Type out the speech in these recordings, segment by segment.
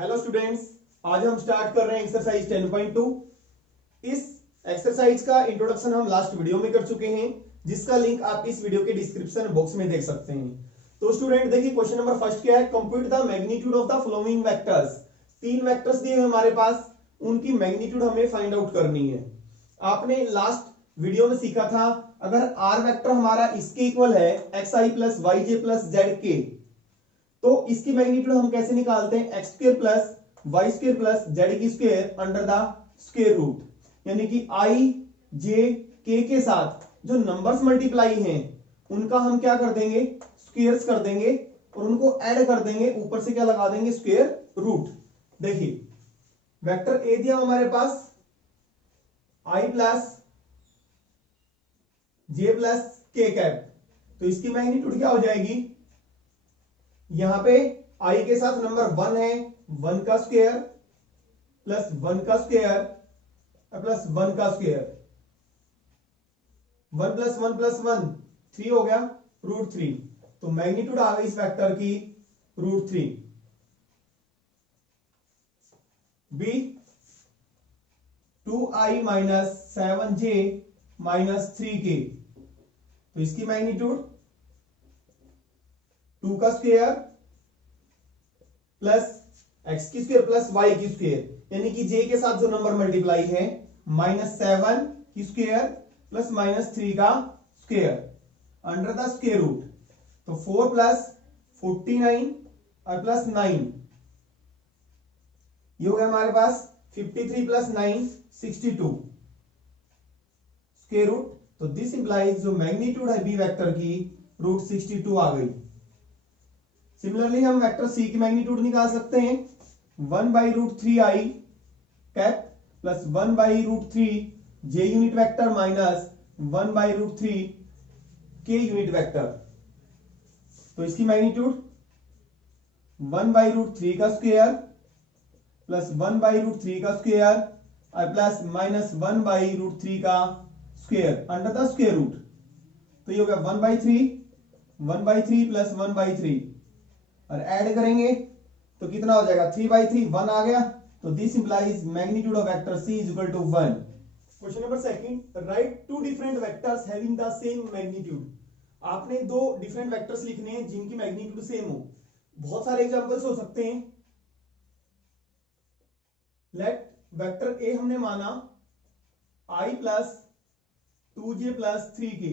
Hello students, आज हम start कर रहे हैं एक्सरसाइज 10.2। इस एक्सरसाइज का इंट्रोडक्शन हम लास्ट वीडियो में कर चुके हैं, जिसका लिंक आप इस वीडियो के डिस्क्रिप्शन बॉक्स में देख सकते हैं। तो स्टूडेंट देखिए, क्वेश्चन नंबर फर्स्ट क्या है, compute the magnitude of the following vectors. तीन वेक्टर्स दिए हुए हमारे पास, उनकी मैग्नीट्यूड हमें फाइंड आउट करनी है। आपने लास्ट वीडियो में सीखा था, अगर आर वेक्टर हमारा इसके इक्वल है x i plus y j plus z के, तो इसकी मैग्नीट्यूड हम कैसे निकालते हैं, x square plus y square plus z की square under the square root. यानी कि आई जे के साथ जो नंबर्स मल्टीप्लाई हैं उनका हम क्या कर देंगे, स्क्वायर्स कर देंगे, और उनको ऐड कर देंगे, ऊपर से क्या लगा देंगे, स्क्वायर रूट। देखिए वेक्टर ए दिया हमारे पास आई प्लस जे प्लस के कैप, तो इसकी मैग्नीट्यूड क्या हो जाएगी, यहां पे आई के साथ नंबर 1 है, 1 का स्क्वायर प्लस 1 का स्क्वायर प्लस 1 का स्क्वायर, 1 प्लस 1 प्लस 1 3 हो गया, रूट 3। तो मैग्नीट्यूड आ गई इस वेक्टर की root 3। B 2i minus 7j minus 3k, तो इसकी मैग्नीट्यूड 2 का स्क्वायर प्लस एक्स की स्क्वायर प्लस वाई की स्क्वायर, यानी कि जे के साथ जो नंबर मल्टीप्लाई है माइनस 7 की स्क्वायर प्लस माइनस 3 का square under the square root. तो 4 प्लस 49 और प्लस 9, ये हो गया हमारे पास 53 प्लस 9 62 स्क्वायर रूट। तो दिस इंप्लाइज जो मैग्नीट्यूड है बी वेक्टर की रूट 62 आ गई। सिमिलरली हम वेक्टर सी की मैग्नीट्यूड निकाल सकते हैं, 1 by root 3 i cap plus 1 by root 3 j unit vector minus 1 by root 3 के यूनिट वेक्टर। तो इसकी मैग्नीट्यूड 1 बाई रूट 3 का स्क्वायर प्लस 1 बाई रूट 3 का स्क्वायर और प्लस माइनस 1 बाई रूट 3 का square under the square root. तो ये हो गया 1 बाई 3, 1 बाई 3 प्लस 1 बाई 3, और ऐड करेंगे तो कितना हो जाएगा, 3 बाई 3 1 आ गया। तो this implies magnitude of vector c is equal to 1। Question number second, write two different vectors having the same magnitude. आपने दो डिफरेंट वेक्टर्स लिखने हैं जिनकी मैग्नीट्यूड सेम हो। बहुत सारे एग्जांपल्स हो सकते हैं। लेट वेक्टर ए हमने माना i plus 2j plus 3k,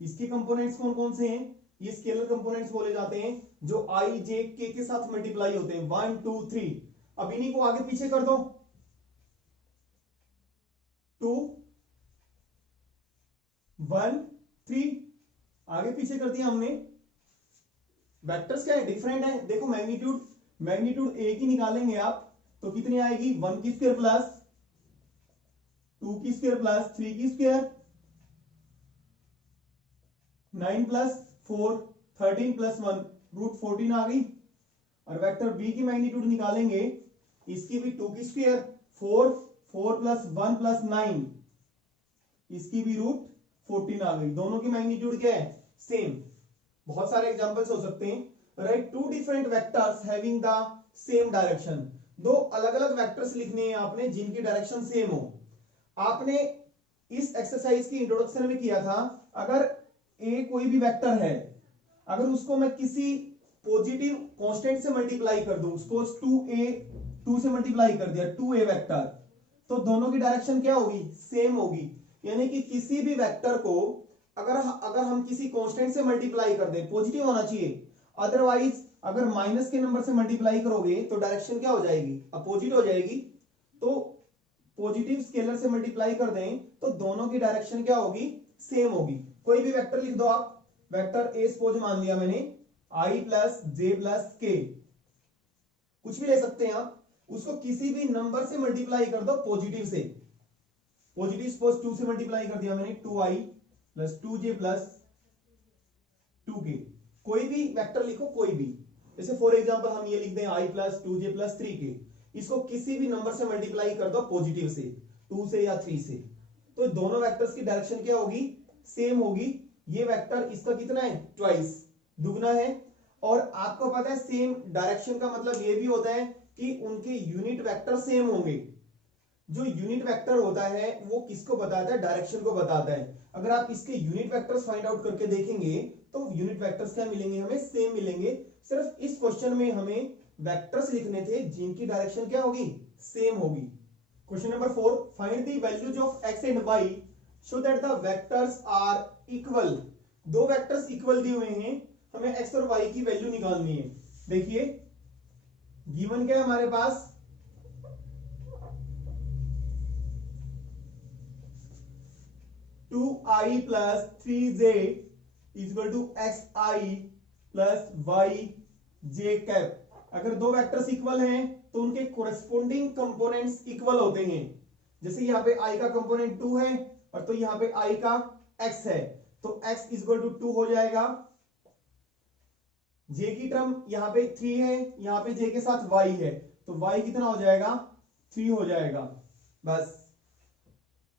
इसके कंपोनेंट्स कौन कौन से हैं, ये स्केलर कंपोनेंट्स बोले जाते हैं जो आई जे के साथ मल्टीप्लाई होते हैं, 1 2 3। अब इन्हीं को आगे पीछे कर दो, 2 1 3 आगे पीछे कर दिया हमने। वेक्टर्स क्या है, डिफरेंट है। देखो मैग्नीट्यूड ए की निकालेंगे आप तो कितनी आएगी, 1 की स्क्वायर प्लस 2 की स्क्वायर प्लस 3 की स्क्वायर, 9 प्लस 4 13 प्लस 1 रूट 14 आ गई। और वेक्टर बी की मैग्नीट्यूड निकालेंगे, इसकी भी 2 की स्क्वायर 4 4 प्लस 1 प्लस 9, इसकी भी रूट 14 आ गई। दोनों की मैग्नीट्यूड क्या है, सेम। बहुत सारे एग्जांपल्स हो सकते हैं। Write two different vectors having the same direction. दो अलग अलग वेक्टर्स लिखने हैं आपने जिनकी डायरेक्शन सेम हो। आपने इस एक्सरसाइज की इंट्रोडक्शन में किया था, अगर ए कोई भी वेक्टर है, अगर उसको मैं किसी पॉजिटिव कांस्टेंट से मल्टीप्लाई कर दूं, सपोज 2 से मल्टीप्लाई कर दिया 2a वेक्टर, तो दोनों की डायरेक्शन क्या होगी, सेम होगी। यानी कि किसी भी वेक्टर को अगर हम किसी कांस्टेंट से मल्टीप्लाई कर दें, पॉजिटिव होना चाहिए, अदरवाइज अगर माइनस के नंबर से मल्टीप्लाई करोगे तो डायरेक्शन क्या हो जाएगी, अपोजिट हो जाएगी। तो पॉजिटिव स्केलर से मल्टीप्लाई कर दें तो दोनों की डायरेक्शन क्या होगी, सेम होगी। कोई भी वेक्टर लिख दो आप, वेक्टर ए सपोज मान लिया मैंने i प्लस जे प्लस के, कुछ भी ले सकते हैं आप, उसको किसी भी नंबर से मल्टीप्लाई कर दो पॉजिटिव से। पॉजिटिव सपोज 2 से मल्टीप्लाई कर दिया मैंने, 2i plus 2j plus 2k। कोई भी वेक्टर लिखो, कोई भी, जैसे फॉर एग्जांपल हम ये लिख दें i plus 2j plus 3k, इसको किसी भी नंबर से मल्टीप्लाई कर दो पॉजिटिव से, 2 से या 3 से, तो दोनों वेक्टर्स की डायरेक्शन क्या होगी, सेम होगी। ये वेक्टर इसका कितना है, ट्वाइस, दुगना है। और आपको पता है सेम डायरेक्शन का मतलब ये भी होता है कि उनके यूनिट वेक्टर सेम होंगे। जो यूनिट वेक्टर होता है वो किसको बताता है, डायरेक्शन को बताता है। अगर आप इसके यूनिट वेक्टर्स फाइंड आउट करके देखेंगे तो यूनिट वेक्टर्स क्या मिलेंगे, हमें सेम मिलेंगे। सिर्फ इस क्वेश्चन में हमें वेक्टर्स लिखने थे जिनकी डायरेक्शन क्या होगी, सेम होगी। Question number 4, find the values of x and y so that the vectors are equal. दो वेक्टर्स इक्वल दिए हुए हैं, हमें x और y की वैल्यू निकालनी है। देखिए गिवन क्या है हमारे पास, 2i plus 3j is equal to xi plus yj cap. अगर दो वेक्टर्स इक्वल हैं तो उनके कोरेस्पोंडिंग कंपोनेंट्स इक्वल होते हैं। जैसे यहाँ पे i का कंपोनेंट 2 है और तो यहाँ पे i का x है, तो x इज इक्वल टू 2 हो जाएगा। j की टर्म यहाँ पे 3 है, यहाँ पे j के साथ y है, तो y कितना हो जाएगा, 3 हो जाएगा। बस।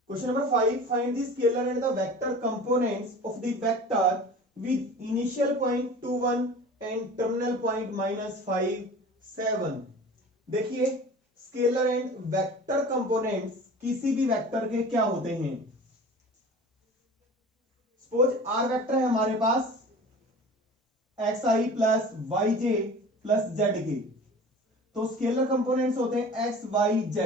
Question number 5, find the scalar and the vector components of the vector with initial point 2 1 and terminal point -5 7। देखिए स्केलर एंड वेक्टर कंपोनेंट्स किसी भी वेक्टर के क्या होते हैं। सपोज आर वेक्टर है हमारे पास xi plus yj plus zk, तो स्केलर कंपोनेंट्स होते हैं x y z।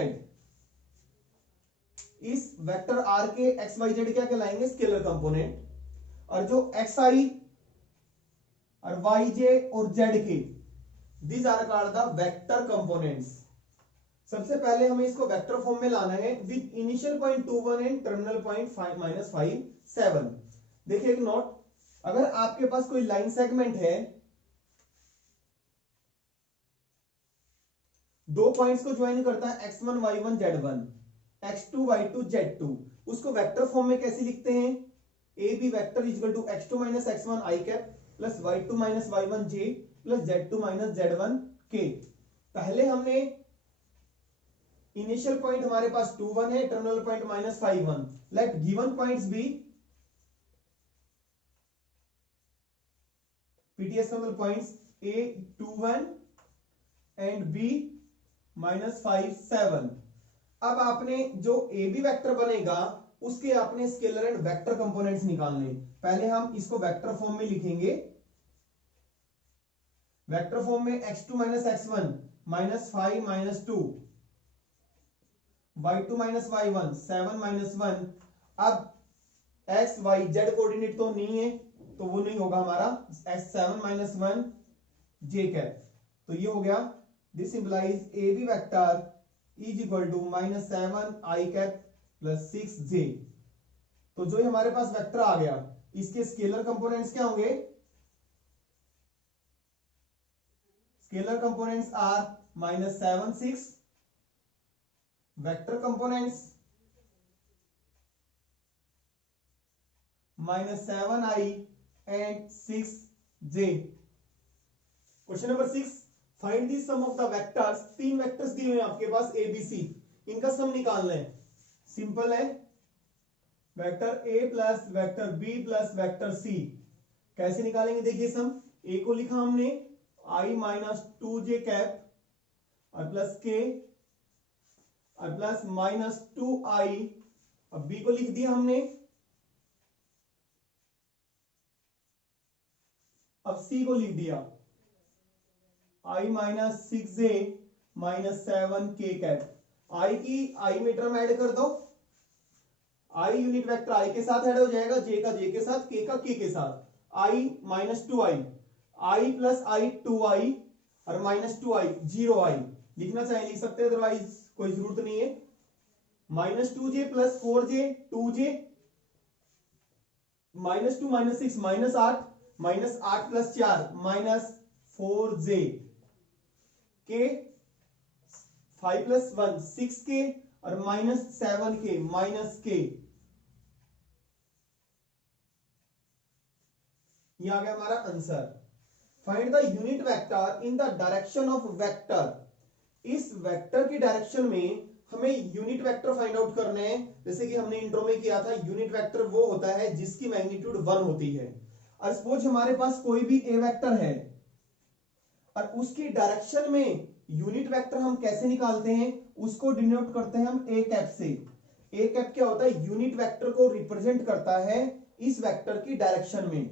इस वेक्टर आर के एक्स वाई जेड क्या कहलाएंगे, स्केलर कंपोनेंट। और जो एक्स आई और वाई जे और जेड के, these are called the vector components. सबसे पहले हमें इसको वेक्टर फॉर्म में लाना है with initial point 2 1 and terminal point -5 7। देखिए एक नोट, अगर आपके पास कोई लाइन सेगमेंट है, दो पॉइंट्स को ज्वाइन करता है x1 y1 z1 x2 y2 z2, उसको वेक्टर फॉर्म में कैसे लिखते हैं, A B vector equal to x2 minus x1 i cap plus y2 minus y1 j plus z2 minus z1 k। पहले हमने इनिशियल पॉइंट हमारे पास 2 1 है, terminal point -5 1। Let given points be PTS terminal points a 2 1 and b -5 7। अब आपने जो A B vector बनेगा उसके आपने स्केलर एंड वेक्टर कंपोनेंट्स निकालने। पहले हम इसको वेक्टर फॉर्म में लिखेंगे। वेक्टर फॉर्म में x2 minus x1 -5 -2 y2 minus y1 7 -1। अब x y z कोऑर्डिनेट तो नहीं है, तो वो नहीं होगा हमारा, x7 -1 j कैप। तो ये हो गया, this implies a B vector is equal to -7 i cap plus 6 j। तो जो हमारे पास वेक्टर आ गया, इसके स्केलर कंपोनेंट्स क्या होंगे, scalar components are -7 6, vector components -7 i and 6 j। Question number 6, find the sum of the vectors. तीन vectors दिए हुए हैं आपके पास ए बी सी, इनका सम निकालना है। सिंपल है, vector a plus vector b plus vector c. कैसे निकालेंगे, देखिए सम। ए को लिखा हमने i माइनस 2j कैप और प्लस के और प्लस -2i, और बी को लिख दिया हमने, अब सी को लिख दिया i minus 6j -7k cap. i की i में टर्म ऐड कर दो, i यूनिट वेक्टर i के साथ ऐड हो जाएगा, j का j के साथ, k का k के साथ। i -2i, i plus i 2i और -2i 0i। लिखना चाहे लिख सकते हैं, अदरवाइज कोई जरूरत नहीं है। -2j plus 4j 2j -2 -6 -8 -8 plus 4 -4j के 5 प्लस 1 6k और -7k -k। ये आ गया हमारा answer. Find the unit vector in the direction of vector. इस वेक्टर की डायरेक्शन में हमें यूनिट वेक्टर फाइंड आउट करने हैं। जैसे कि हमने इंट्रो में किया था, यूनिट वेक्टर वो होता है जिसकी मैग्नीट्यूड 1 होती है। और सपोज हमारे पास कोई भी ए वेक्टर है, और उसकी डायरेक्शन में यूनिट वेक्टर हम कैसे निकालते हैं, उसको डिनोट करते हैं हम ए कैप से। ए कैप क्या होता है, यूनिट वेक्टर को रिप्रेजेंट करता है इस वेक्टर की डायरेक्शन में।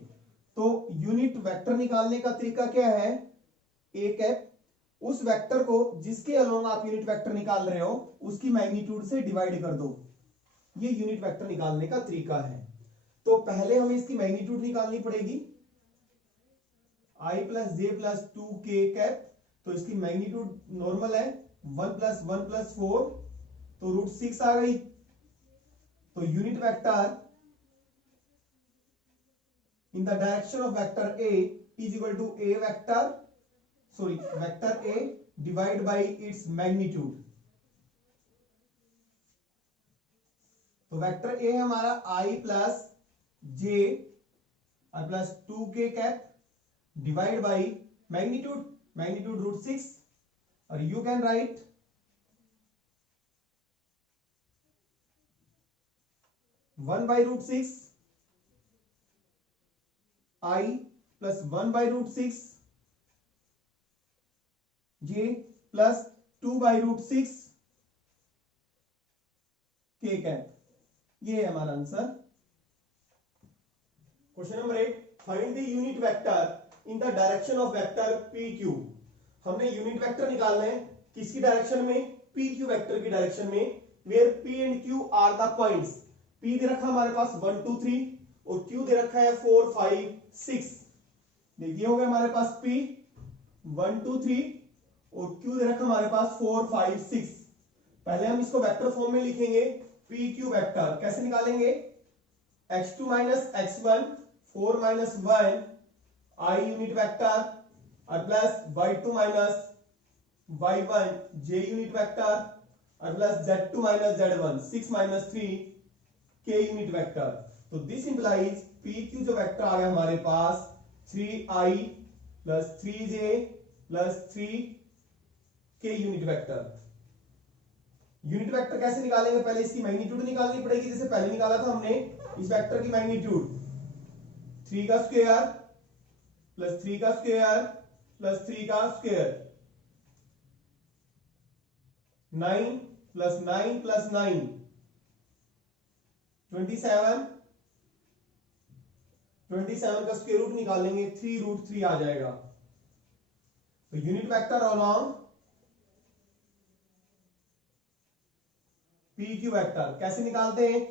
तो यूनिट वेक्टर निकालने का तरीका क्या है, ए कैप उस वेक्टर को जिसके अलोंग आप यूनिट वेक्टर निकाल रहे हो उसकी मैग्नीट्यूड से डिवाइड कर दो, ये यूनिट वेक्टर निकालने का तरीका है। तो पहले हमें इसकी मैग्नीट्यूड निकालनी पड़ेगी, आई plus j plus 2k cap. तो इसकी मैग्नीट्यूड नॉर्मल है 1 प्लस 1 प्लस 4, तो √6 आ गई। तो unit vector in the direction of vector A is equal to A vector, sorry, vector A divided by its magnitude। तो वेक्टर A है हमारा I plus J और plus 2k cap divide by magnitude, magnitude √6, और you can write 1/√6 I plus 1/√6 J plus 2/√6 K cap. ये है हमारा answer. Question number 8, find the unit vector in the direction of vector PQ। हमने unit vector निकालना है किसकी direction में, PQ vector की डायरेक्शन में, where P and Q are the points. P दे रखा हमारे पास 1 2 3 और Q दे रखा है 4 5 6। देखिए हो गया हमारे पास P 1 2 3 और Q दे रखा हमारे पास 4 5 6। पहले हम इसको वेक्टर फॉर्म में लिखेंगे, PQ वेक्टर कैसे निकालेंगे, x2 minus x1 4 minus 1 I unit vector और plus y2 minus y1 j unit vector और plus z2 minus z1 6 minus 3 k unit vector. तो दिस इंप्लाइज PQ जो वेक्टर आ गया हमारे पास 3i plus 3j plus 3k unit vector. Unit vector कैसे निकालेंगे, पहले इसकी मैग्नीट्यूड निकालनी पड़ेगी, जैसे पहले निकाला था हमने इस वेक्टर की मैग्नीट्यूड 3 का स्क्वायर प्लस 3 का स्क्वायर प्लस 3 का स्क्वायर, 9 प्लस 9 प्लस 9 27, 27 का स्क्वायर रूट निकालेंगे 3√3 आ जाएगा। तो unit vector along PQ vector कैसे निकालते हैं,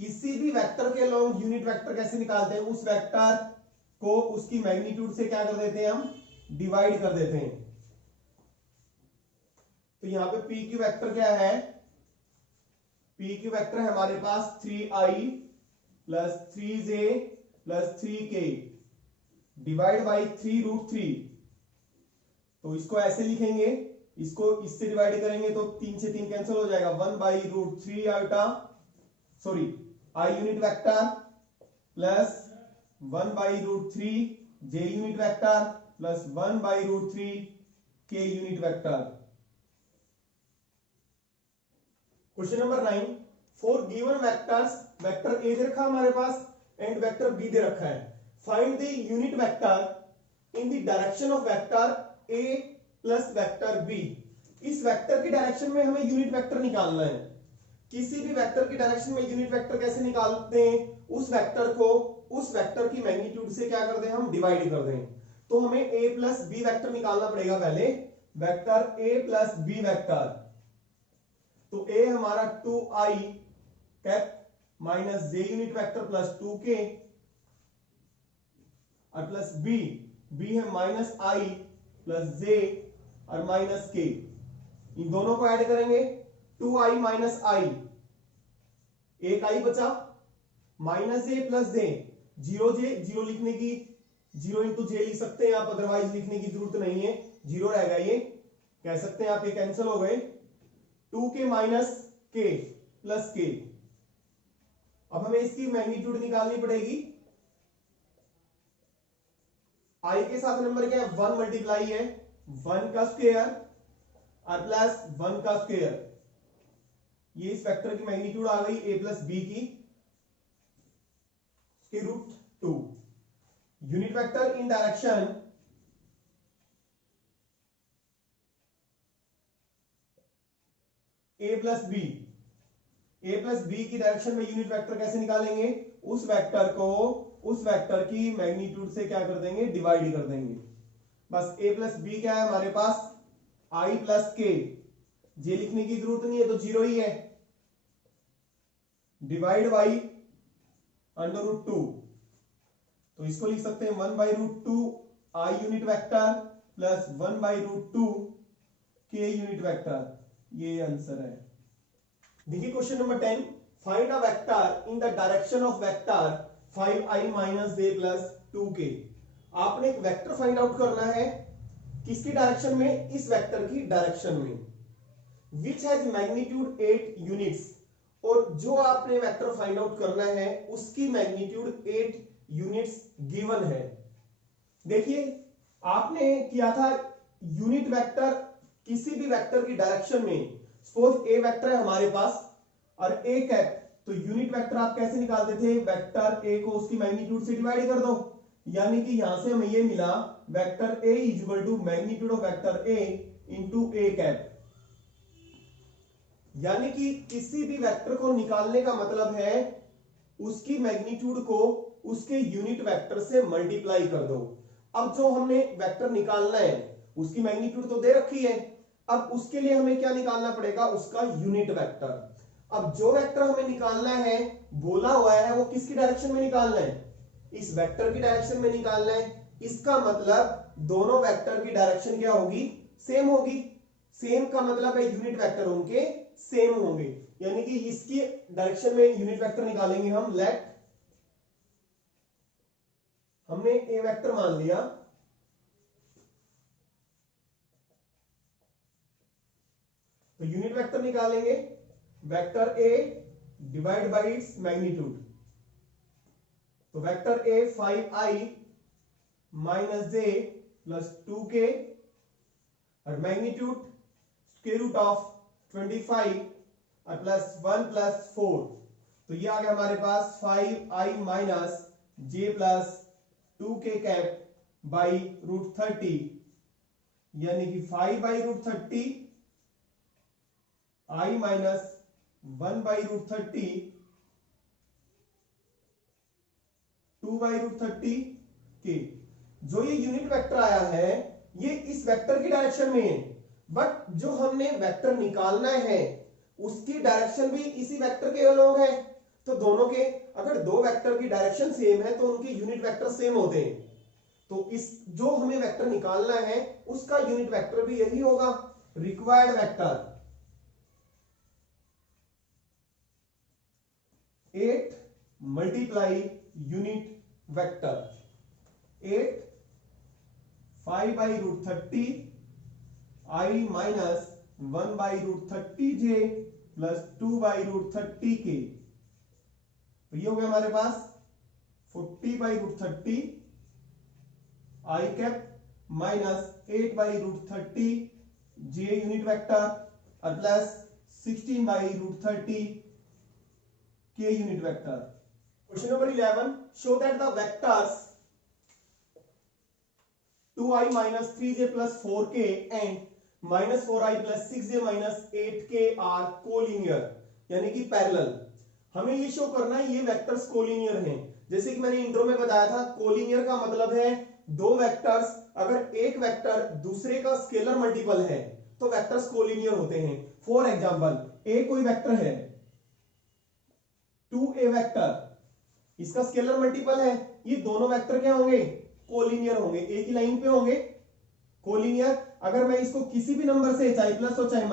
किसी भी वेक्टर के अलोंग यूनिट वेक्टर कैसे निकालते हैं, उस वेक्टर को उसकी मैग्नीट्यूड से क्या कर देते हैं, हम डिवाइड कर देते हैं। तो यहां पे PQ वेक्टर क्या है, PQ वेक्टर है हमारे पास 3i plus 3j plus 3k divide by 3√3। तो इसको ऐसे लिखेंगे, इसको इससे डिवाइड करेंगे तो 3 से 3 कैंसिल हो जाएगा, 1/√3 iota, sorry I unit vector plus 1/√3 j unit vector plus 1/√3 k unit vector. Question number 9, for given vectors, vector A दे रखा हमारे पास एंड वेक्टर B दे रखा है, find the unit vector in the direction of vector A plus vector B। इस vector की direction में हमें unit vector निकालना है। किसी भी वेक्टर की डायरेक्शन में यूनिट वेक्टर कैसे निकालते हैं, उस वेक्टर को उस वेक्टर की मैग्नीट्यूड से क्या कर दें, हम डिवाइड कर दें। तो हमें A प्लस B वेक्टर निकालना पड़ेगा पहले, vector A plus B vector. तो A हमारा 2i cap minus j unit vector plus 2k और प्लस B है माइनस i प्लस j और माइनस k। इन दोनों को ऐड करेंगे 2i माइनस i, एक i बचा, माइनस j प्लस j, 0 लिखने की 0 इंटू जे लिख सकते हैं आप, अदरवाइज लिखने की जरूरत नहीं है, 0 रहेगा, ये कह सकते हैं आप, ये कैंसिल हो गए, 2k minus k plus k। अब हमें इसकी मैग्नीट्यूड निकालनी पड़ेगी, i के साथ नंबर क्या है, 1 मल्टीप्लाई है 1 का स्क्वायर और प्लस 1 का स्क्वायर, ये इस वेक्टर की मैग्नीट्यूड आ गई a प्लस बी की √2। Unit vector in direction a plus b, a plus b की डायरेक्शन में यूनिट वेक्टर कैसे निकालेंगे? उस वेक्टर को उस वेक्टर की मैग्नीट्यूड से क्या कर देंगे? डिवाइड कर देंगे। बस ए प्लस बी क्या है हमारे पास? आई प्लस के, जे लिखने की जरूरत नहीं है तो जीरो ही है, divide by under root two. तो इसको लिख सकते हैं 1/√2 आई यूनिट वेक्टर प्लस 1/√2 के यूनिट वेक्टर। ये आंसर है। देखिए question number 10, find a vector in the direction of vector 5i minus j plus 2k। आपने एक वेक्टर फाइंड आउट करना है, किसकी डायरेक्शन में? इस वेक्टर की डायरेक्शन में, विच हैज मैग्नीट्यूड 8 यूनिट्स। और जो आपने वेक्टर फाइंड आउट करना है उसकी मैग्नीट्यूड 8 यूनिट्स गिवन है। देखिए आपने किया था यूनिट वेक्टर किसी भी वेक्टर की डायरेक्शन में, सपोज ए वेक्टर है हमारे पास और ए कैप, तो यूनिट वेक्टर आप कैसे निकालते थे? वेक्टर ए को उसकी मैग्नीट्यूड से डिवाइड कर दो, यानी कि यहां से हमें ये मिला vector a is equal to magnitude of vector a into a cap. यानी कि किसी भी वेक्टर को निकालने का मतलब है उसकी मैग्नीट्यूड को उसके यूनिट वेक्टर से मल्टीप्लाई कर दो। अब जो हमने वेक्टर निकालना है उसकी मैग्नीट्यूड तो दे रखी है, अब उसके लिए हमें क्या निकालना पड़ेगा? उसका यूनिट वेक्टर। अब जो वेक्टर हमें निकालना है बोला हुआ है वो किसकी डायरेक्शन में निकालना है? इस वेक्टर की डायरेक्शन में निकालना है। इसका मतलब दोनों वेक्टर की डायरेक्शन क्या होगी? सेम होगी। सेम का मतलब है यूनिट वेक्टर उनके सेम होंगे, यानी कि इसकी डायरेक्शन में यूनिट वेक्टर निकालेंगे हम। लेट हमने ए वेक्टर मान लिया, तो यूनिट वेक्टर निकालेंगे vector a divide by its magnitude. तो vector a 5i minus j plus 2k और मैग्नीट्यूड स्क्वायर रूट ऑफ 25 और प्लस 1 प्लस 4। तो ये आ गया हमारे पास 5i minus j plus 2k cap by root 30, यानी कि 5/√30 i माइनस 1/√30 2/√30 के। जो ये यूनिट वेक्टर आया है ये इस वेक्टर की डायरेक्शन में है, बट जो हमने वेक्टर निकालना है उसकी डायरेक्शन भी इसी वेक्टर के अलॉन्ग है। तो दोनों के अगर दो वेक्टर की डायरेक्शन सेम है तो उनके यूनिट वेक्टर सेम होते हैं। तो इस जो हमें वेक्टर निकालना है उसका यूनिट वेक्टर भी यही होगा, required vector 8 multiply unit vector 8 5/√30 i minus 1/√30 j plus 2/√30 k। तो ये हो गया हमारे पास 40/√30 i cap minus 8/√30 j unit vector और plus 16/√30 k unit vector. Question number 11, show that the vectors 2i minus 3j plus 4k and minus 4i plus 6j minus 8k are collinear, यानी कि parallel. हमें ये show करना है ये vectors collinear हैं। जैसे कि मैंने इंट्रो में बताया था कोलिनियर का मतलब है दो वेक्टर्स अगर एक वेक्टर दूसरे का स्केलर मल्टीपल है तो वेक्टर्स कोलिनियर होते हैं। फॉर एग्जांपल ए कोई वेक्टर है 2a वेक्टर, इसका स्केलर मल्टीपल है, ये दोनों वेक्टर क्या होंगे? कोलिनियर होंगे, एक ही लाइन पे होंगे, कोलिनियर। अगर मैं इसको किसी भी नंबर से चाहे प्लस हो चाहे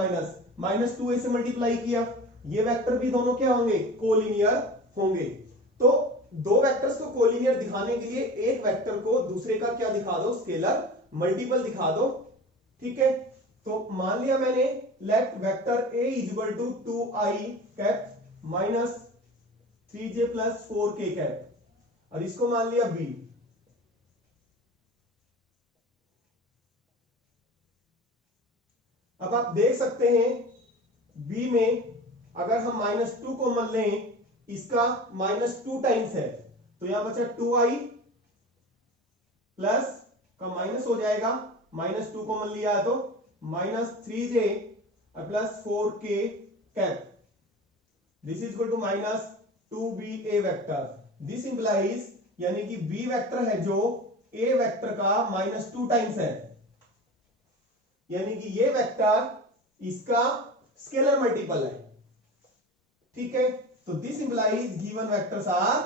माइनस 2a से मल्टीप्लाई किया, ये वेक्टर भी दोनों क्या होंगे? कोलिनियर होंगे। तो दो वेक्टर्स को कोलिनियर दिखाने के लिए एक वेक्टर को दूसरे का क्या दिखा दो? स्केलर मल्टीपल दिखा दो। ठीक है, तो मान लिया मैंने let vector a is equal to 2i cap minus 3j plus 4k cap और इसको मान लिया b। अब आप देख सकते हैं b में अगर हम -2 कॉमन लें इसका -2 टाइम्स है तो यहां बचा 2i प्लस का माइनस हो जाएगा, -2 कॉमन लिया है तो -3j plus 4k cap, this is equal to minus 2ba vector. This implies यानी कि b वेक्टर है जो a वेक्टर का -2 टाइम्स है, यानी कि ये वेक्टर इसका स्केलर मल्टीपल है। ठीक है, तो this implies given vectors are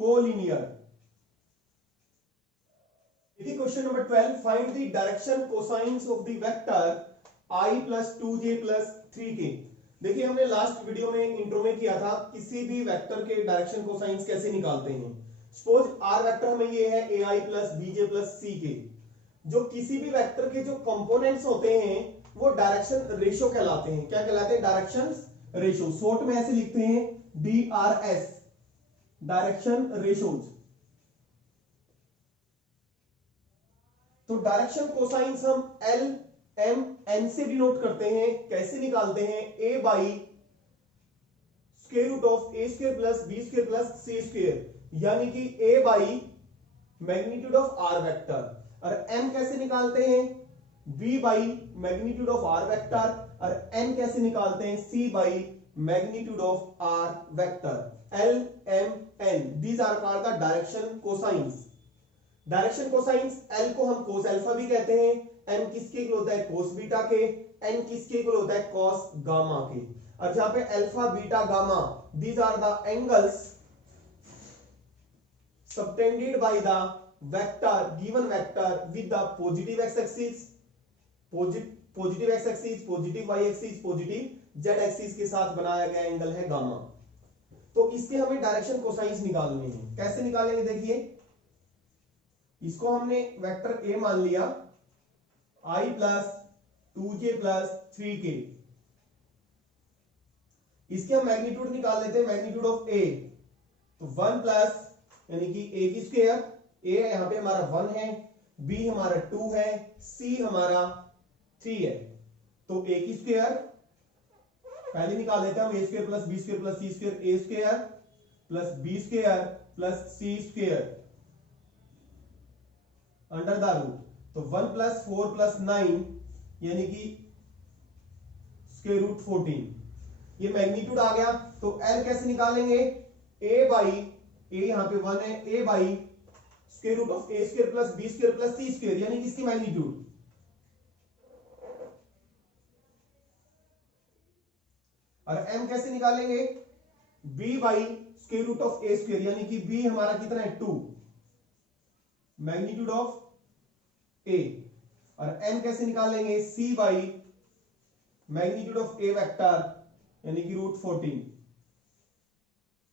collinear. देखिए question number 12, find the direction cosines of the vector i plus 2j plus 3k। देखिए हमने लास्ट वीडियो में इंट्रो में किया था किसी भी वेक्टर के डायरेक्शन कोसाइंस कैसे निकालते हैं। सपोज r वेक्टर हमें ये है ai plus bj plus ck। जो किसी भी वेक्टर के जो कंपोनेंट्स होते हैं वो डायरेक्शन रेशियो कहलाते हैं। क्या कहलाते हैं? Direction ratio. शॉर्ट में ऐसे लिखते हैं DRS, डायरेक्शन रेशियोज। तो डायरेक्शन कोसाइंस हम L M N से डिनोट करते हैं। कैसे निकालते हैं? a by square root of a square plus b square plus c square, यानी कि a by magnitude of r vector. और m कैसे निकालते हैं? b by magnitude of r vector. और n कैसे निकालते हैं? c by magnitude of r vector. L M N these are called the direction cosines. Direction cosines L को हम कोस अल्फा भी कहते हैं, M किसके इक्वल होता है? कोस बीटा के, N किसके इक्वल होता है? कॉस गामा के। और जहां पे alpha beta gamma these are the angles subtended by the vector, given vector with the positive x axis, positive x axis, positive y axis, positive z axis के साथ बनाया गया एंगल है गामा। तो इसके हमें डायरेक्शन कोसाइंस निकालने हैं। कैसे निकालेंगे? देखिए इसको हमने वेक्टर a मान लिया, i plus 2j plus 3k। इसके हम मैग्नीट्यूड निकाल लेते हैं, मैग्नीट्यूड ऑफ a। तो 1 प्लस यानी कि a की स्क्वायर, a यहां पे हमारा 1 है, b हमारा 2 है, c हमारा 3 है। तो a की स्क्वायर पहले निकाल लेते हैं हम, a square plus b square plus c square, a square plus b square plus c square under the root. तो 1 प्लस 4 प्लस 9 यानी कि स्क्वायर रूट 14, ये मैग्नीट्यूड आ गया। तो L कैसे निकालेंगे? a बाई a यहां पे 1 है, a by square root of a square plus b square plus c square, यानी कि इसकी मैग्नीट्यूड। और m कैसे निकालेंगे? b by square root of a square, यानी कि b हमारा कितना है? 2, मैग्नीट्यूड ऑफ a। और n कैसे निकालेंगे? c by magnitude of a vector, यानी कि रूट 14।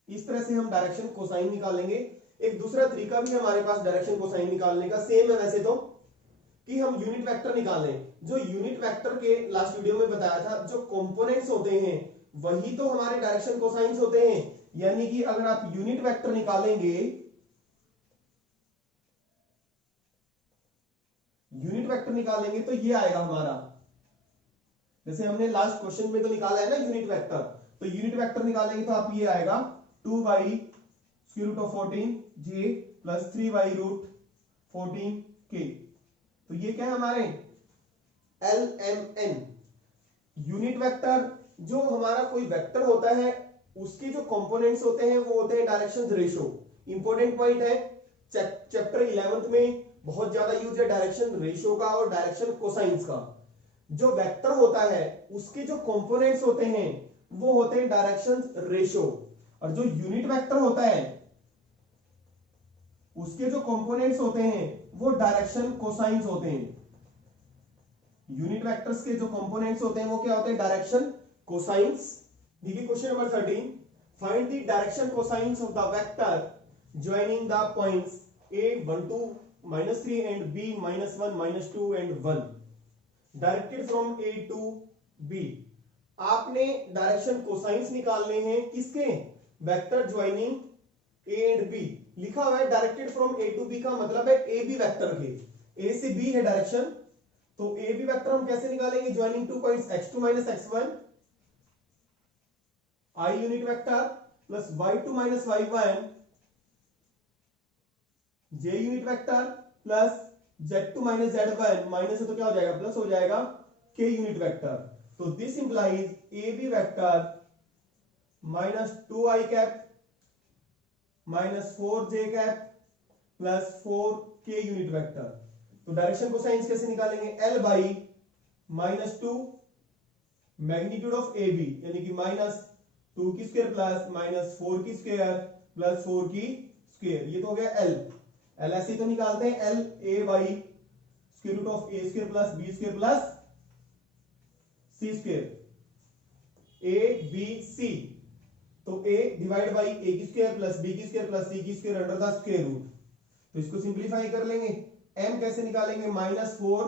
इस तरह से हम डायरेक्शन कोसाइन निकालेंगे। एक दूसरा तरीका भी हमारे पास डायरेक्शन कोसाइन निकालने का, सेम है वैसे तो, कि हम यूनिट वेक्टर निकालें। जो यूनिट वेक्टर के लास्ट वीडियो में बताया था, जो कंपोनेंट्स होते हैं वही तो हमारे डायरेक्शन कोसाइंस होते हैं। यानी कि अगर आप यूनिट वेक्टर निकालेंगे, यूनिट वेक्टर निकालेंगे तो ये आएगा हमारा, जैसे हमने लास्ट क्वेश्चन में तो निकाला है ना यूनिट वेक्टर। तो यूनिट वेक्टर निकालेंगे तो आप ये आएगा 2 by square root of 14 j plus 3 by root 14 k। तो ये क्या है हमारे? LMN। यूनिट वेक्टर जो हमारा कोई वेक्टर होता है उसके जो कंपोनेंट्स होते हैं वो होते हैं डायरेक्शन रेशियो। इंपॉर्टेंट पॉइंट है, चैप्टर 11th में बहुत ज्यादा यूज है डायरेक्शन रेशियो का और डायरेक्शन कोसाइंस का। जो वेक्टर होता है उसके जो कंपोनेंट्स होते हैं वो होते हैं डायरेक्शन रेशियो, और जो यूनिट वेक्टर होता है उसके जो कंपोनेंट्स होते हैं वो डायरेक्शन कोसाइंस होते हैं। यूनिट वेक्टर्स के जो कंपोनेंट्स होते हैं वो क्या होते हैं? Direction cosines. देखिए question number 13, find the direction cosines of the vector joining the points a12 -3 and b-1 -2 and 1 directed from a to b। आपने डायरेक्शन कोसाइंस निकालने हैं किसके? Vector joining a and b। लिखा हुआ है directed from a to b का मतलब है a b वेक्टर के, a से b है डायरेक्शन। तो a b वेक्टर हम कैसे निकालेंगे? Joining 2 points x2 - x1 i unit vector plus y2 - y1 j unit vector plus z2 - z1 minus है तो क्या हो जाएगा? प्लस हो जाएगा k यूनिट वेक्टर। तो this implies a B vector minus 2i cap minus 4j cap plus 4k unit vector. तो direction cosines कैसे निकालेंगे, l by minus 2 magnitude of A b यानी कि माइनस 2 की स्क्वायर प्लस माइनस 4 की square plus 4 की square. ये तो हो गया एल ऐसे ही तो निकालते हैं, l a by square root of a square plus b square plus c square a b c. तो a डिवाइड बाई ए की स्क्वायर प्लस बी की स्क्वायर प्लस सी की square under the square root. तो इसको simplify कर लेंगे, m कैसे निकालेंगे, minus 4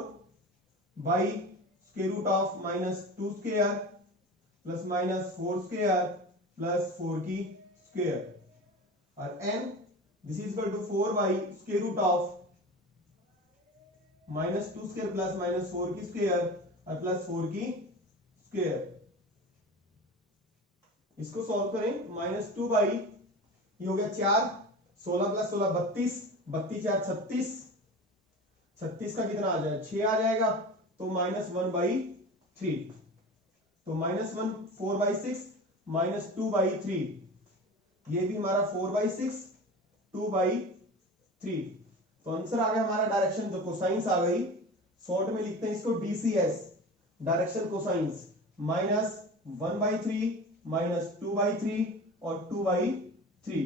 by square root of minus 2 square plus minus 4 square plus 4 की स्क्वायर और n this is equal to 4 by square root of minus 2 square plus minus 4 की square और प्लस 4 की स्क्वायर। इसको सॉल्व करें, माइनस 2 बाई ये हो गया 4, 16 प्लस 16 32, 32 4 36, 36 का कितना आ जाएगा 6 आ जाएगा। तो माइनस 1 बाई 3। तो माइनस 1 4 बाई 6 माइनस 2 बाई 3, ये भी हमारा 4 बाई 6 2 बाई 3। तो आंसर आ गया हमारा डायरेक्शन जो कोसाइंस आ गई, शॉर्ट में लिखते हैं इसको DCS direction cosines, minus 1 by 3 minus 2 by 3 और 2 बाई 3।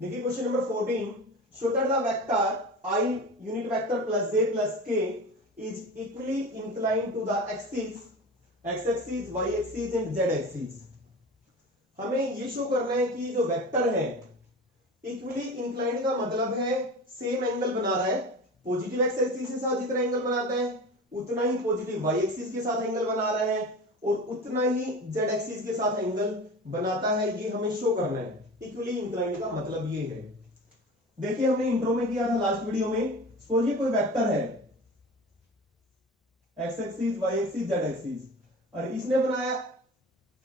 देखिए question number 14, show that the vector i unit vector plus j plus k is equally inclined to the axis x axis y axis and z axis. हमें ये show करना है कि जो vector है equally inclined का मतलब है सेम एंगल बना रहा है, पॉजिटिव x एक्सिस के साथ जितना एंगल बनाता है उतना ही पॉजिटिव y एक्सिस के साथ एंगल बना रहा है और उतना ही z एक्सिस के साथ एंगल बनाता है। ये हमें शो करना है, इक्वली इंक्लाइंड का मतलब ये है। देखिए हमने इंट्रो में किया था लास्ट वीडियो में, सपोज ये कोई वेक्टर है x axis y axis z axis और इसने बनाया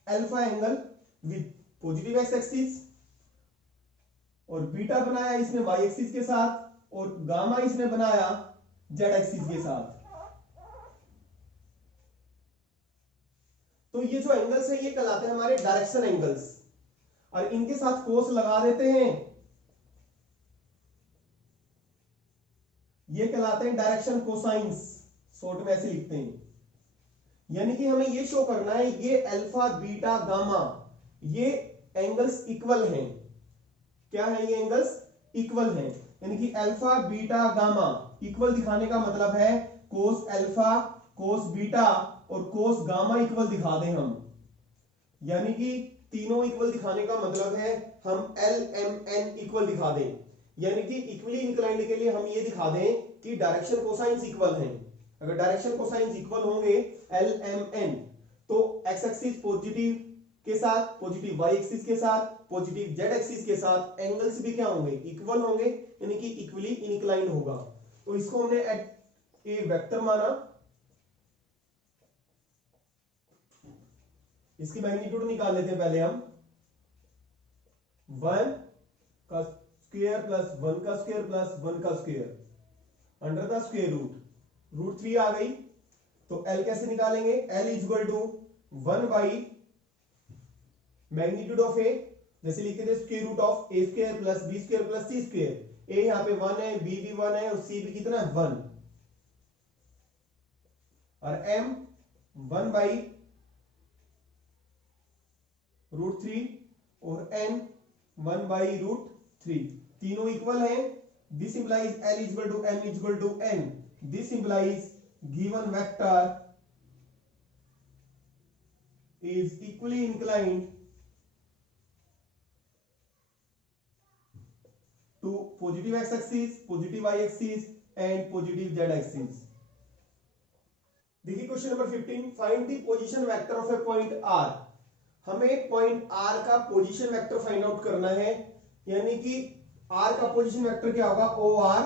alpha angle with positive x axis और बीटा बनाया इसने y एक्सिस के साथ और गामा इसने बनाया z एक्सिस के साथ। तो ये जो एंगल्स है ये कहलाते हैं हमारे डायरेक्शन एंगल्स और इनके साथ कोस लगा देते हैं, ये कहलाते हैं डायरेक्शन कोसाइंस, शॉर्ट में ऐसे लिखते हैं। यानी कि हमें ये शो करना है ये अल्फा बीटा गामा ये एंगल्स इक्वल हैं। क्या है ये एंगल्स इक्वल हैं, यानी कि अल्फा बीटा गामा इक्वल दिखाने का मतलब है कोस अल्फा कोस बीटा और कोस गामा इक्वल दिखा दें हम, यानी कि तीनों इक्वल दिखाने का मतलब है हम एल एम एन इक्वल दिखा दें। यानी कि इक्वली इंक्लाइंड के लिए हम ये दिखा दें कि डायरेक्शन कोसाइंस इक्वल हैं। अगर डायरेक्शन कोसाइंस इक्वल होंगे एल एम एन तो एक्स एक्सिस पॉजिटिव के साथ पॉजिटिव y एक्सिस के साथ पॉजिटिव z एक्सिस के साथ एंगल्स भी क्या होंगे इक्वल होंगे, यानी कि इक्वली इंक्लाइंड होगा। तो इसको हमने ए वेक्टर माना, इसकी मैग्नीट्यूड निकाल लेते हैं पहले हम, 1 का स्क्वायर प्लस 1 का स्क्वायर प्लस 1 का square under the square root 3 आ गई। तो L कैसे निकालेंगे, L is equal to 1 by magnitude of a, जैसे लिखते थे square root of a square plus b square plus c square. A यहां पे 1 है, बी भी 1 है और सी भी कितना है 1 और m 1 बाई रूट 3 और n 1 बाई रूट 3, तीनों इक्वल हैं। This implies L is equal to m is equal to n। This implies given vector is equally inclined to positive x axis, positive y axis and positive z axis। देखिए question number 15, find the position vector of A point r। हमें point r का position vector find out करना है, यानी कि r का position vector क्या होगा OR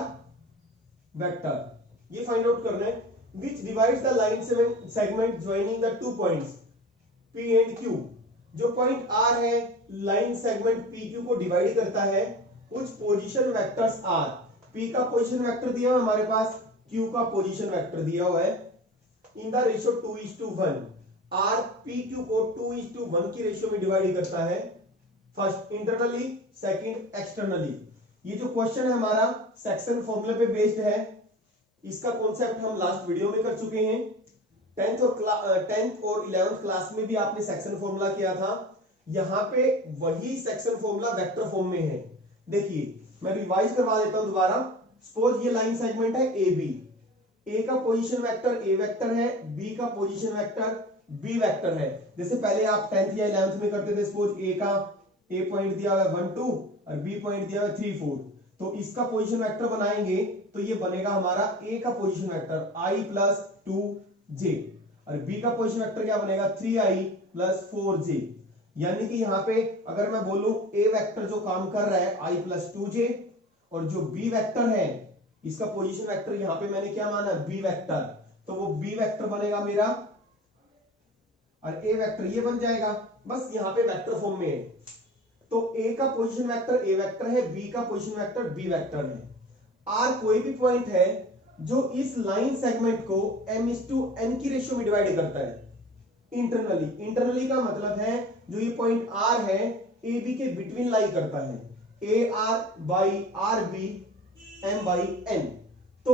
वेक्टर, ये फाइंड आउट करना है। which divides the line segment joining the two points P and Q। जो पॉइंट R है लाइन सेगमेंट PQ को डिवाइड करता है। कुछ पोजीशन वेक्टर्स R, P का पोजीशन वेक्टर दिया हुआ हमारे पास, Q का पोजीशन वेक्टर दिया हुआ है। In the ratio 2:1। R P Q को 2:1 की रेशियो में डिवाइड करता है, फर्स्ट इंटरनली, सेकंड एक्सटर्नली। ये जो क्वेश्चन है हमारा सेक्शन फॉर्मूले पे बेस्ड है, इसका कॉन्सेप्ट हम लास्ट वीडियो में कर चुके हैं। 10th और 11th क्लास में भी आपने सेक्शन फॉर्मूला किया था। यहां पे वही सेक्शन फॉर्मूला वेक्टर फॉर्म में है। देखिए मैं रिवाइज करवा देता हूं दोबारा। सपोज ये लाइन सेगमेंट है ए बी, ए का पोजीशन वेक्टर ए वेक्टर है, बी का पोजीशन वेक्टर बी वेक्टर है। जैसे पहले आप 10th या 11th में करते थे, सपोज ए का ए पॉइंट दिया हुआ है 1 2 और बी पॉइंट दिया हुआ है 3 4, तो इसका पोजीशन वेक्टर बनाएंगे तो ये बनेगा हमारा ए का position vector i plus 2j और बी का पोजीशन वेक्टर क्या बनेगा 3i प्लस 4j। यानी कि यहां पे अगर मैं बोलूं ए वेक्टर जो काम कर रहा है i प्लस 2j और जो बी वेक्टर है इसका पोजीशन वेक्टर यहां पे मैंने क्या माना बी वेक्टर, तो वो बी वेक्टर बनेगा मेरा और ए वेक्टर ये बन जाएगा। बस यहां पे वेक्टर फॉर्म में है, तो ए का पोजीशन वेक्टर ए वेक्टर है, बी का पोजीशन वेक्टर बी वेक्टर है। आर कोई भी पॉइंट है जो इस लाइन सेगमेंट को m/n की रेशियो में डिवाइड करता है इंटरनली। इंटरनली का मतलब है जो ये पॉइंट आर है ए बी के बिटवीन लाई करता है, a r by r b m/n। तो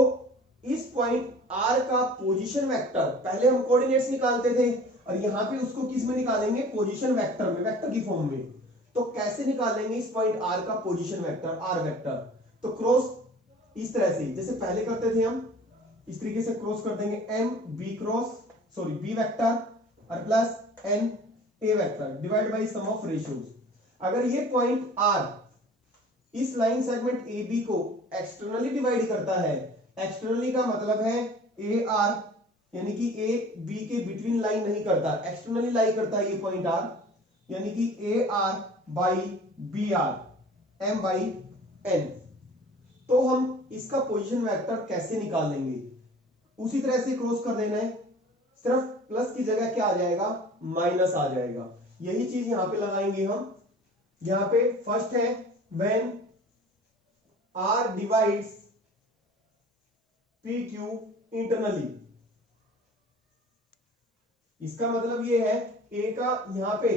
इस पॉइंट आर का पोजीशन वेक्टर, पहले हम कोऑर्डिनेट्स निकालते थे और यहां पे उसको किस में निकालेंगे पोजीशन वेक्टर में, वेक्टर की फॉर्म में। तो कैसे निकालेंगे इस पॉइंट आर का पोजीशन वेक्टर आर वेक्टर, तो क्रॉस इस तरह से जैसे पहले करते थे हम, इस तरीके से क्रॉस कर देंगे m b cross sorry b vector और plus n a vector divide by sum of ratios. अगर ये पॉइंट r इस लाइन सेगमेंट ए बी को एक्सटर्नली डिवाइड करता है, एक्सटर्नली का मतलब है ए आर, यानी कि ए बी के बिटवीन लाइन नहीं करता, एक्सटर्नली लाई करता है ये पॉइंट आर, यानी कि a r by b r m by n. तो हम इसका पोजीशन वेक्टर कैसे निकाल लेंगे, उसी तरह से क्रॉस कर देना है, सिर्फ प्लस की जगह क्या आ जाएगा माइनस आ जाएगा। यही चीज यहां पे लगाएंगे हम। यहां पे फर्स्ट है when R divides PQ internally, इसका मतलब ये है A का यहां पे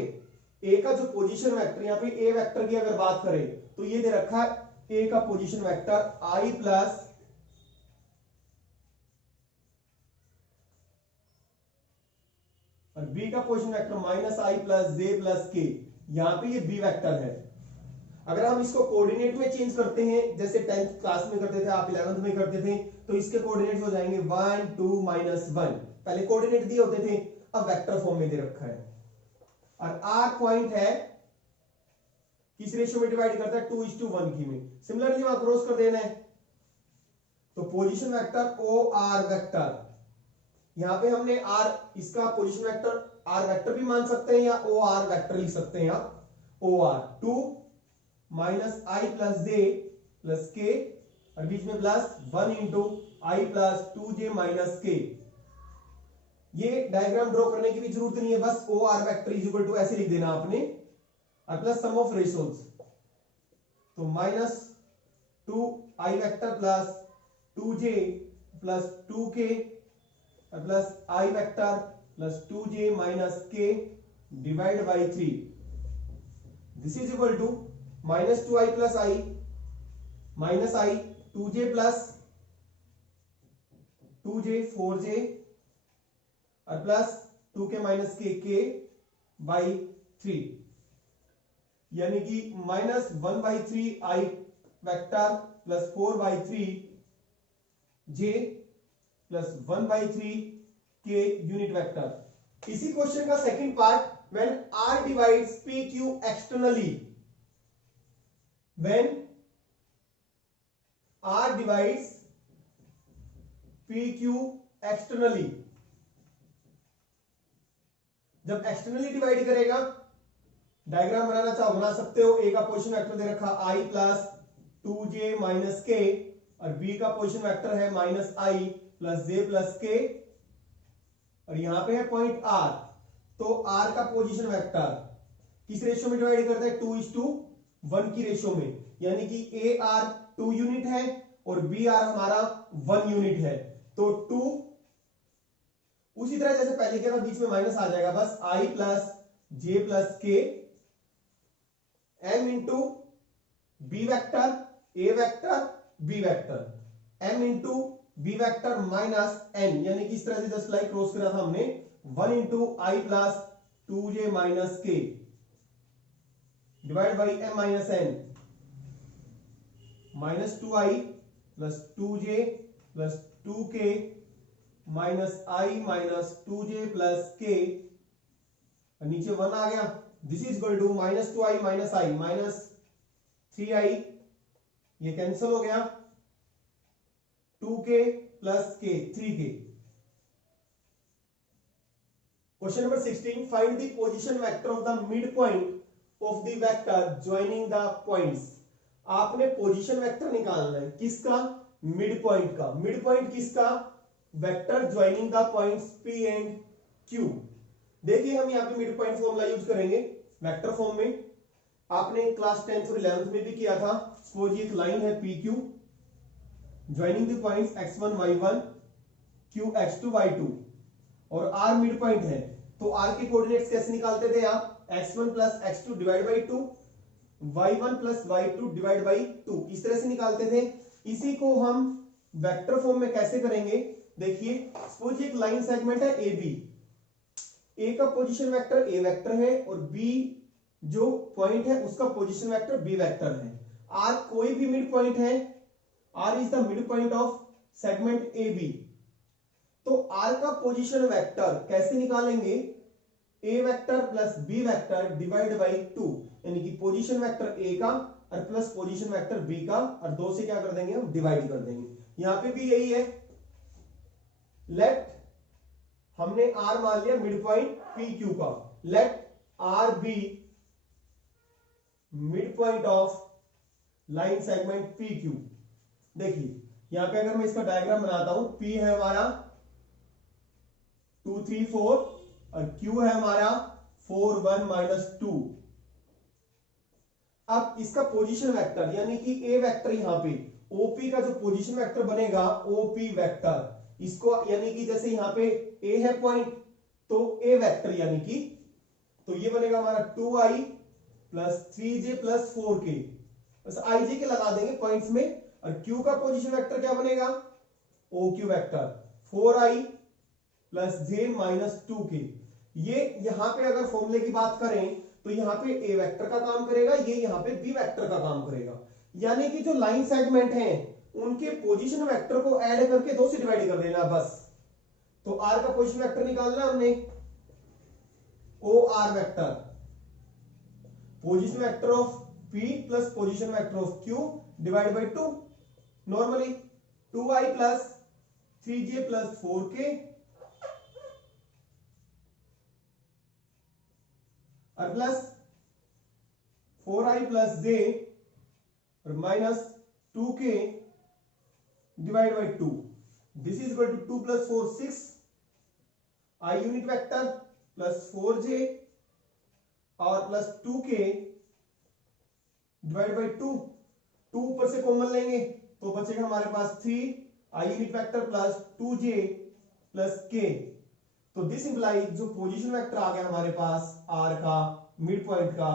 A का जो पोजीशन वेक्टर, यहां पे A वेक्टर की अगर बात करें तो ये दे रखा है A का पोजीशन वेक्टर I प्लस और B का position vector minus I plus J plus K। यहां पे ये B वेक्टर है। अगर हम इसको कोऑर्डिनेट में चेंज करते हैं, जैसे 10th क्लास में करते थे, आप 11th में करते थे, तो इसके कोऑर्डिनेट्स हो जाएंगे 1 2 -1। पहले कोऑर्डिनेट दिए होते थे, अब वेक्टर फॉर्म में दे रखा है। और आर पॉइंट है किस रेशियो में डिवाइड करता है 2:1 की में। सिमिलरली वहां क्रॉस कर देना है, तो position vector O R vector, यहां पे हमने आर इसका पोजीशन वेक्टर आर वेक्टर भी मान सकते हैं या ओ आर वेक्टर लिख सकते हैं आप। ओ आर 2 माइनस आई प्लस जे प्लस के और बीच में plus 1 into i plus 2j minus के। ये डायग्राम ड्रॉ करने की भी जरूरत नहीं है, बस O R vector is equal to ऐसे लिख देना आपने और प्लस सम ऑफ रेशियोज, तो minus 2i vector plus 2j plus 2k और plus i vector plus 2j minus k divide by 3। This is equal to minus 2i plus i minus i 2j plus 2j 4j और plus 2k minus k by 3, यानी कि minus 1/3 i vector plus 4/3 j plus 1/3 k unit vector. इसी question का second part, when r divides pq externally, when R divides PQ externally, जब externally divide करेगा, diagram बनाना चाहो बना सकते हो। A का पोजीशन वेक्टर दे रखा I plus 2j minus k और B का पोजीशन वेक्टर है minus I plus j plus k और यहां पे है पॉइंट R, तो R का पोजीशन वेक्टर किस रेशियो में डिवाइड करता है 2:1 की रेशियो में, यानी कि ए आर 2 यूनिट है और बी आर हमारा 1 यूनिट है, तो 2 उसी तरह जैसे पहले किया था बीच में माइनस आ जाएगा, बस i plus j plus k m into b vector a vector b vector m into b vector minus n, यानी कि इस तरह से जस्ट लाइक क्रॉस करा था हमने, 1 into i plus 2j minus k divide by m minus n minus 2i plus 2j plus 2k minus i minus 2j plus k, नीचे 1 आ गया, this is equal to minus 2i minus i minus 3i, ये cancel हो गया, 2k plus k 3k। Question number 16, find the position vector of the mid point of the vector joining the points. आपने position vector निकालना है किसका, mid point का। Mid point किसका, vector joining the points P and Q। देखिए हम यहाँ पे मिड पॉइंट फॉर्मूला यूज करेंगे वेक्टर फॉर्म में, आपने क्लास 10th और 11th में भी किया था। सपोज ये एक लाइन है PQ joining the points x1 y1 Q x2 y2 और R मिड पॉइंट है, तो R के कोऑर्डिनेट्स कैसे निकालते थे आप, x1 plus x2 divide by 2 y1 plus y2 divide by 2, इस तरह से निकालते थे। इसी को हम वेक्टर फॉर्म में कैसे करेंगे, देखिए सपोज एक लाइन सेगमेंट है AB, A का पोजीशन वेक्टर A वेक्टर है और B जो पॉइंट है उसका पोजीशन वेक्टर B वेक्टर है। R कोई भी मिड पॉइंट है, R is the mid point of segment AB, तो R का पोजीशन वेक्टर कैसे निकालेंगे, A vector plus B vector divide by 2, यानी कि पोजीशन वेक्टर A का और प्लस पोजीशन वेक्टर B का, और 2 से क्या कर देंगे हम डिवाइड कर देंगे। यहां पे भी यही है, लेट हमने R मान लिया मिड पॉइंट PQ का, let R be mid point of line segment PQ। देखिए यहां पे अगर मैं इसका डायग्राम बनाता हूं, P है हमारा 2 3 4 और Q है हमारा 4 1 माइनस 2। अब इसका पोजीशन वेक्टर यानी कि A वेक्टर, यहां पे OP का जो पोजीशन वेक्टर बनेगा OP वेक्टर, इसको यानी कि जैसे यहां पे A है पॉइंट तो A वेक्टर यानी कि, तो ये बनेगा हमारा 2i plus 3j plus 4k, बस ij के लगा देंगे पॉइंट्स में। और Q का पोजीशन वेक्टर क्या बनेगा, OQ vector 4i plus j minus 2k। ये यहां पे अगर फॉर्मूले की बात करें तो यहां पे A वेक्टर का काम करेगा, ये यहां पे B वेक्टर का काम करेगा, यानी कि जो लाइन सेगमेंट हैं उनके पोजीशन वेक्टर को ऐड करके 2 से डिवाइड कर देना बस। तो R का पोजीशन वेक्टर निकालना हमने, OR vector position vector of P plus position vector of Q divide by 2, normally 2i plus 3j plus 4k और प्लस 4i प्लस j और minus 2k divide by 2, this is equal to 2 plus 4 6, i unit vector plus 4j और plus 2k divide by 2, 2 ऊपर से common लेंगे तो बचेगा हमारे पास 3 i unit vector plus 2j plus k। तो दिस इंप्लाइज जो पोजीशन वेक्टर आ गया हमारे पास R का मिड पॉइंट का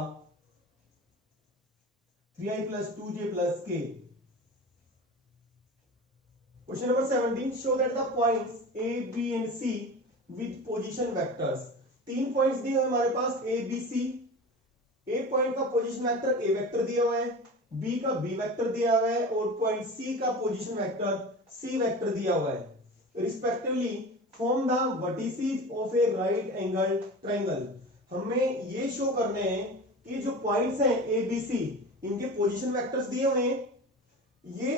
3i plus 2j plus k। Question number 17, show that the points A, B and C with position vectors. 3 points दिए हुए हमारे पास A, B, C। A point का पोजीशन वेक्टर A वेक्टर दिया हुआ है, B का B vector दिया हुआ है और पॉइंट C का पोजीशन वेक्टर C वेक्टर दिया हुआ है। Respectively form the vertices of A right angle triangle. हमें ये शो करने हैं कि जो पॉइंट्स हैं A, B, C, इनके पोजीशन वेक्टर्स दिए हुए हैं, ये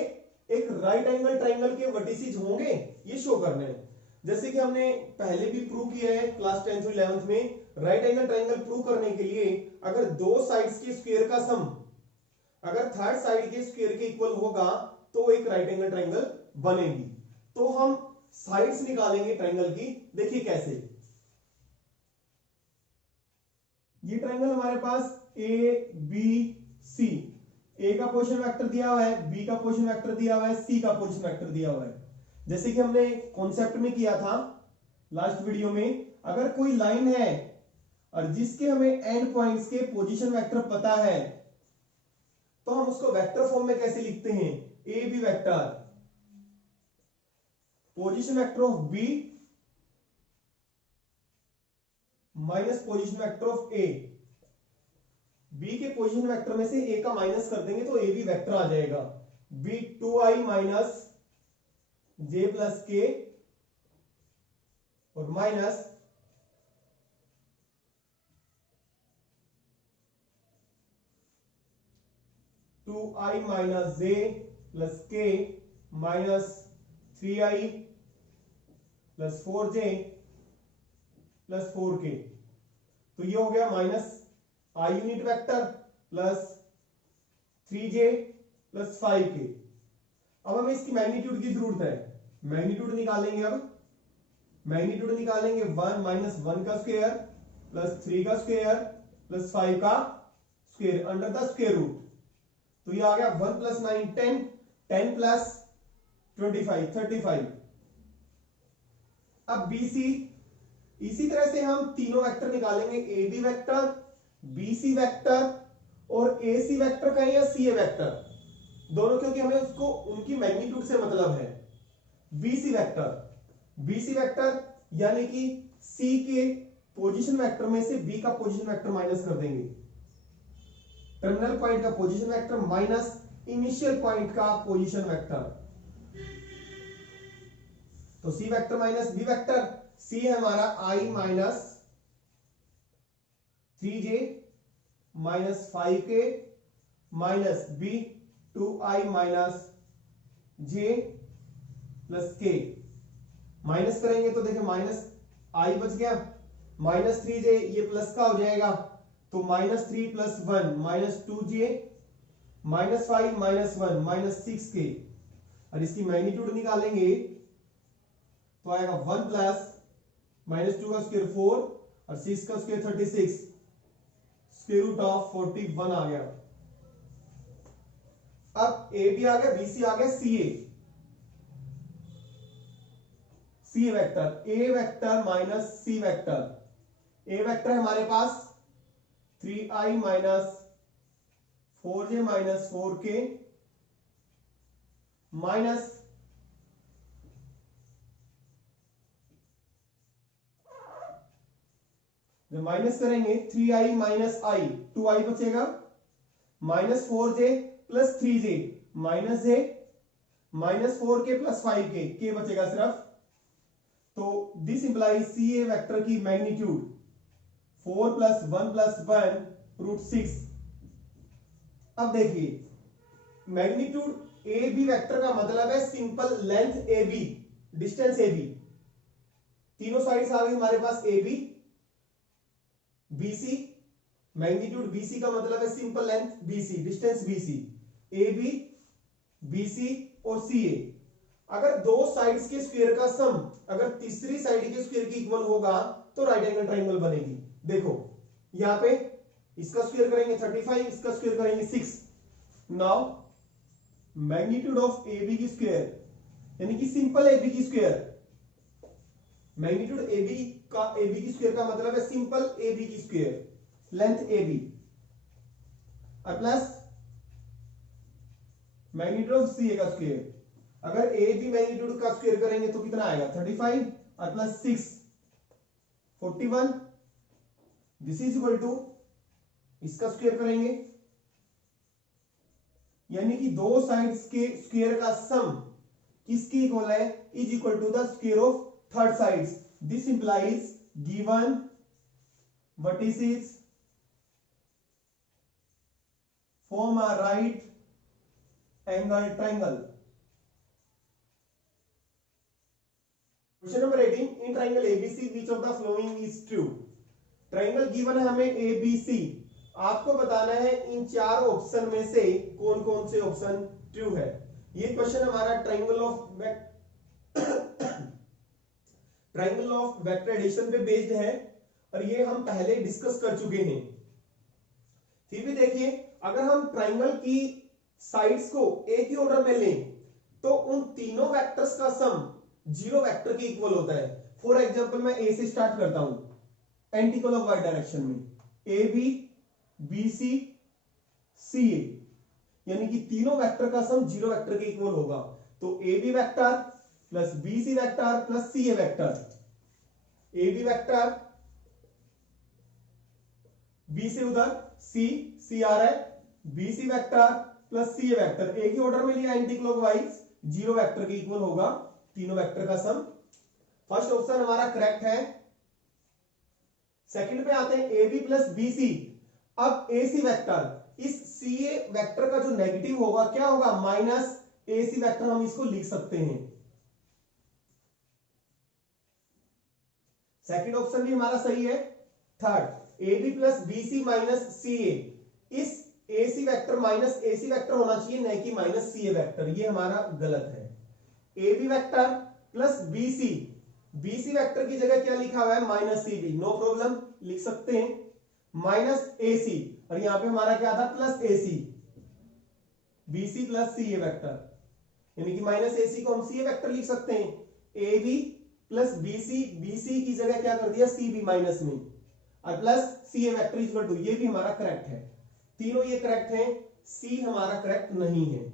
एक राइट एंगल ट्रायंगल के वर्टिसेस होंगे, ये शो करने हैं। जैसे कि हमने पहले भी प्रूव किया है क्लास 10th और 11th में, राइट एंगल ट्रायंगल प्रूव करने के लिए अगर दो साइड्स के स्क्वायर का सम अगर थर्ड साइड के स्क्वायर के इक्वल होगा तो एक राइट एंगल ट्रायंगल बनेगी। तो हम साइड्स निकालेंगे ट्रायंगल की, देखिए कैसे। ये ट्रायंगल हमारे पास ए बी सी, ए का पोजीशन वेक्टर दिया हुआ है, बी का पोजीशन वेक्टर दिया हुआ है, सी का पोजीशन वेक्टर दिया हुआ है। जैसे कि हमने कॉन्सेप्ट में किया था लास्ट वीडियो में, अगर कोई लाइन है और जिसके हमें एंड पॉइंट्स के पोजीशन वेक्टर पता है तो हम उसको वेक्टर फॉर्म में कैसे लिखते हैं, A B vector, position vector of B minus position vector of A. B के पोजीशन वेक्टर में से ए का माइनस कर देंगे तो ए बी वेक्टर आ जाएगा। B 2i minus j plus k और माइनस टू आई माइनस जे प्लस के minus 3i plus 4j plus 4k। तो ये हो गया minus I unit vector plus 3j plus 5k। अब हमें इसकी मैग्नीट्यूड की जरूरत है, मैग्नीट्यूड निकालेंगे। अब मैग्नीट्यूड निकालेंगे 1 माइनस 1 का स्क्वायर प्लस 3 का स्क्वायर प्लस 5 का square under the square root. तो ये आ गया 1 प्लस 9 10, 10 प्लस 25 35। अब BC, इसी तरह से हम तीनों वेक्टर निकालेंगे, AB वेक्टर, BC वेक्टर और AC वेक्टर कहें या CA वेक्टर, दोनों, क्योंकि हमें उसको उनकी मैग्नीट्यूड से मतलब है। BC वेक्टर यानी कि C के पोजीशन वेक्टर में से B का पोजीशन वेक्टर माइनस कर देंगे, टर्मिनल पॉइंट का position vector minus initial point का पोजीशन वेक्टर। तो C vector minus B vector, C है हमारा I minus 3j minus 5k minus B 2i minus j plus k। Minus करेंगे तो देखिए माइनस i बच गया, माइनस 3j ये प्लस का हो जाएगा तो minus 3 plus 1 minus 2j minus 5 minus 1 minus 6k। और इसकी मैग्नीट्यूड निकालेंगे तो आएगा 1 प्लस माइनस 2 का स्क्वायर 4 और 6 का स्क्वायर 36, स्क्वायर रूट ऑफ 41 आ गया। अब ए बी आ गया, BC आ गया, CA vector, A vector minus C vector. A vector है हमारे पास 3i minus 4j minus 4k minus जब माइनस करेंगे 3i माइनस i 2i बचेगा minus 4j plus 3j minus j minus 4k plus 5k, k बचेगा सिर्फ। तो this implies CA vector की मैग्नीट्यूड 4 प्लस 1 प्लस 1 रूट 6। अब देखिए मैग्नीट्यूड AB वेक्टर का मतलब है simple length AB, distance AB, तीनों साइड्स आ गई हमारे पास AB BC, मैग्नीट्यूड BC का मतलब है simple length BC, distance BC, AB BC और CA। अगर दो साइड्स के स्क्वायर का सम अगर तीसरी साइड के स्क्वायर की इक्वल होगा तो राइट एंगल ट्रायंगल बनेगी। देखो यहां पे इसका स्क्वायर करेंगे 35, इसका स्क्वायर करेंगे 6। नाउ मैग्नीट्यूड ऑफ AB की स्क्वायर यानी कि सिंपल AB की स्क्वायर, मैग्नीट्यूड AB की स्क्वायर का मतलब है सिंपल AB की स्क्वायर, लेंथ AB और प्लस मैग्नीट्यूड ऑफ CA का स्क्वायर। अगर AB मैग्नीट्यूड का स्क्वायर करेंगे तो कितना आएगा 35 और plus 6 41। This is equal to इसका स्क्वायर करेंगे यानी कि दो साइड्स के स्क्वायर का सम किसकी इक्वल है, is equal to the square of third sides. This implies given vertices form a right angle triangle. Question number 18, in triangle ABC which of the following is true? Triangle given है हमें ABC, आपको बताना है इन चार option में से कौन कौन से ऑप्शन ट्रू है। ये क्वेश्चन हमारा ट्राइंगल ऑफ वेक्टर एडिशन पे बेस्ड है और ये हम पहले डिस्कस कर चुके हैं। फिर भी देखिए अगर हम ट्राइंगल की साइड्स को एक ही ऑर्डर में लें तो उन तीनों वेक्टर्स का सम जीरो वेक्टर के इक्वल होता है। फॉर एग्जांपल मैं ए से स्टार्ट करता हूं एंटी क्लॉकवाइज डायरेक्शन में, ए बी बी सी सी ए, यानी कि तीनों वेक्टर का सम जीरो वेक्टर के इक्वल होगा। तो A B vector plus B C vector plus C A vector, A B vector B से उधर सी सी आ रहा है, B C vector plus C A vector, एक ही ऑर्डर में लिया एंटी क्लॉकवाइज, जीरो वेक्टर के इक्वल होगा तीनों वेक्टर का सम। फर्स्ट ऑप्शन हमारा करेक्ट है। सेकंड पे आते हैं A B plus B C. अब ए सी वेक्टर, इस सी ए वेक्टर का जो नेगेटिव होगा क्या होगा, माइनस ए सी वेक्टर, हम इसको लिख सकते हैं। सेकंड ऑप्शन भी हमारा सही है। Third, a B plus B c minus c a, इस a c vector minus a c vector होना चाहिए, नहीं कि माइनस सी ए वेक्टर, ये हमारा गलत है। A B vector plus B C, B C vector की जगह क्या लिखा हुआ है, minus C B, no problem लिख सकते हैं, माइनस ए सी, और यहां पे हमारा क्या था, plus A C, B C plus C A vector, यानी कि माइनस ए सी को हम सी ए वेक्टर लिख सकते हैं। A B plus B C की जगह क्या कर दिया, सी बी माइनस में, और plus C A vector equal to, ये भी हमारा करेक्ट है, तीनों ये करेक्ट है, सी हमारा करेक्ट नहीं है।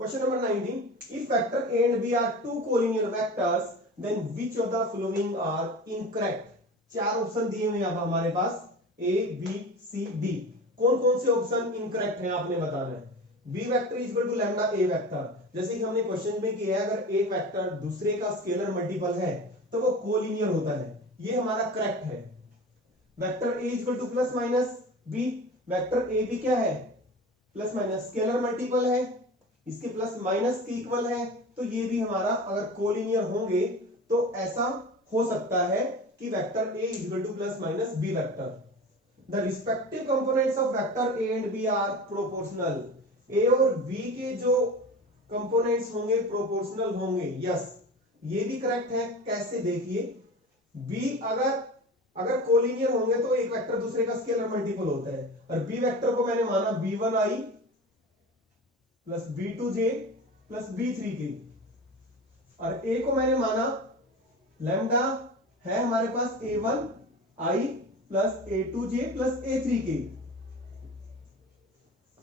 Question number 19, if vector a and b are two collinear vectors then which of the following are incorrect. चार ऑप्शन दिए हुए अब हमारे पास, ए बी सी डी, कौन कौन से ऑप्शन इनकरेक्ट हैं आपने बताना है। B vector is equal to lambda a vector, जैसे कि हमने क्वेश्चन में किया है, अगर एक वेक्टर दूसरे का स्केलर मल्टीपल है तो वो कोलिनियर होता है, ये हमारा करेक्ट है। Vector a is equal to plus minus b, vector A b क्या है, प्लस माइनस स्केलर मल्टीपल है, इसके प्लस माइनस के इक्वल है, तो ये भी हमारा अगर कोलिनियर होंगे तो ऐसा हो सकता है कि vector a is equal to plus minus b vector. The respective components of vector a and b are proportional, a और बी के जो कंपोनेंट्स होंगे प्रोपोर्शनल होंगे, यस ये भी करेक्ट है। कैसे देखिए, बी अगर कोलिनियर होंगे तो एक वेक्टर दूसरे का स्केलर मल्टीपल होता है, और बी वेक्टर को मैंने माना b1i plus b2j plus b3k, और ए को मैंने माना लैम्डा है हमारे पास a1i plus a2j plus a3k,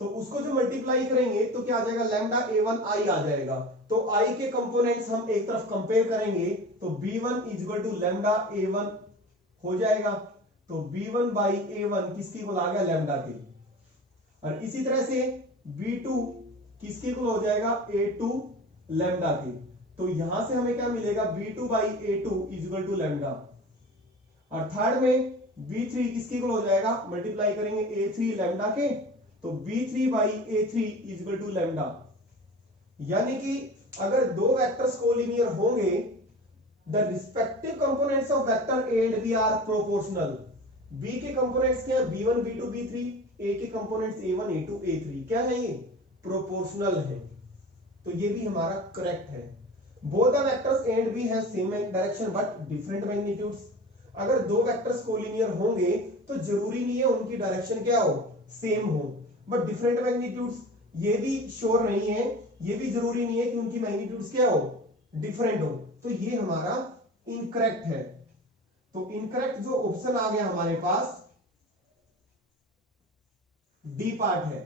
तो उसको जो मल्टीप्लाई करेंगे तो क्या आ जाएगा, लैम्डा a1i आ जाएगा। तो i के कंपोनेंट्स हम एक तरफ कंपेयर करेंगे तो b1 is equal to lambda a1 हो जाएगा, तो b1 बाई a1 किसकी इक्वल आ गया, लैम्डा के, और इसी तरह से b2 किसके इक्वल हो जाएगा, a2 लैम्डा के, तो यहां से हमें क्या मिलेगा, b2 by a2 is equal to lambda, और थर्ड में b3 किसके इक्वल हो जाएगा, मल्टीप्लाई करेंगे a3 लैम्डा के, तो b3 by a3 is equal to lambda. यानी कि अगर दो वेक्टर्स कोलिनियर होंगे, the respective components of vector a and b are proportional, b के कंपोनेंट्स क्या है, b1 b2 b3, ए के कंपोनेंट्स a1 a2 a3, क्या है ये, प्रोपोर्शनल है, तो ये भी हमारा करेक्ट है। Both the vectors a and b have same direction but different magnitudes, अगर दो वेक्टर्स कोलिनियर होंगे तो जरूरी नहीं है उनकी डायरेक्शन क्या हो, सेम हो, बट डिफरेंट मैग्नीट्यूड्स, ये भी श्योर नहीं है, ये भी जरूरी नहीं है कि उनकी मैग्नीट्यूड्स क्या हो, डिफरेंट हो, तो ये हमारा इनकरेक्ट है। तो इनकरेक्ट जो ऑप्शन आ गया हमारे पास डी पार्ट है।